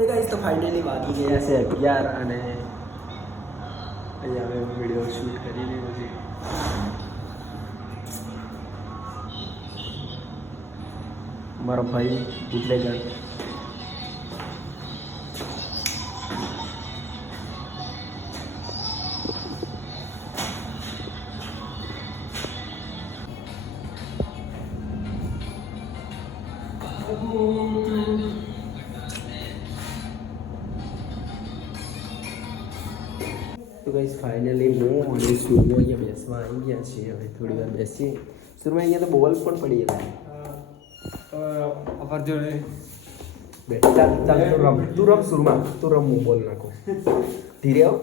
એ guys તો finally વાગી ગયા છે 11 અને અહીંયા અમે વિડીયો શૂટ કરી રહ્યો છે. મારો ભાઈ બુટલેગર તો ગાઈસ ફાઇનલી હું અને સુરમો અહીંયા બેસવા આવી ગયા છીએ. હવે થોડી વાર બેસીએ. સુરમા અહીંયા તો બોલ પણ પડી ગયા અફર જોડે બેટા ચાલ ચાલ તું રમ સુરમા તું રમ હું બોલ નાખો ધીરે આવ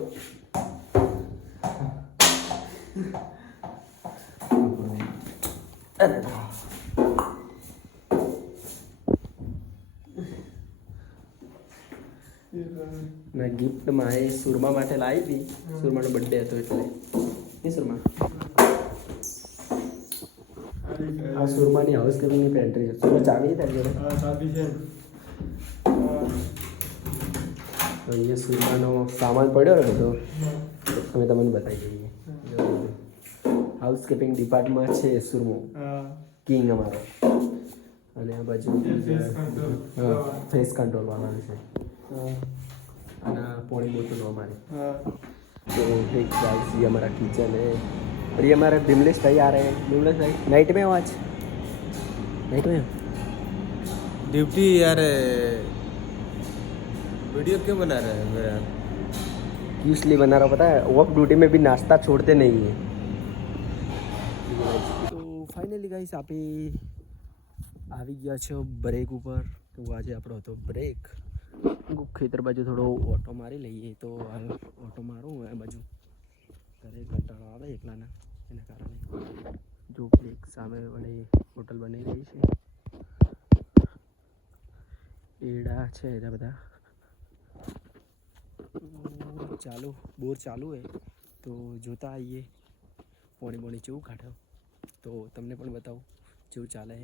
અરે મેં ગિફ્ટ માં એ સુરમા માટે લાવી હતી. સુરમાનો બર્થડે હતો એટલે એ સુરમા આ સુરમાની હાઉસ કવિંગની પેન્ટ્રી છે. સુરમા ચાવી તારી જોડે? ચાબી છે. તો અહીંયા સુરમાનો સામાન પડ્યો ને બધો અમે તમને બતાવી દઈએ. હાઉસ કીપિંગ ડિપાર્ટમેન્ટ છે સુરમો કિંગ અમારો. અને આ બાજુ ફેસ કંટ્રોલ વાળાનું છે અને પોણી બોટલ અમારે. तो एक गाइस ये हमारा किचन है और ये हमारे बिमलेश भाई आ रहे हैं. बिमलेश भाई नाइट में हो आज? नाइट में ड्यूटी यार वीडियो क्यों बना रहे हैं मेरा? क्यों इसलिए बना रहा पता है? वर्क ड्यूटी में भी नाश्ता छोड़ते नहीं है. તો ફાઇનલી ગાઈસ આપણે આવી ગયા છે બ્રેક ઉપર. તો આજે આપણો હતો બ્રેક. ખેતર બાજુ થોડો ઓટો મારી લઈએ. તો હાલ ઓટો મારું આ બાજુ ઘરે કંટાળો આવે એકલાના એના કારણે. જો બ્રેક સામે વળી હોટલ બની રહી છે. એડા છે એના બધા ચાલુ બોર ચાલુ હોય તો જોતા આવીએ પોણી કેવું કાઢો તો તમને પણ બતાવું જેવું ચાલે.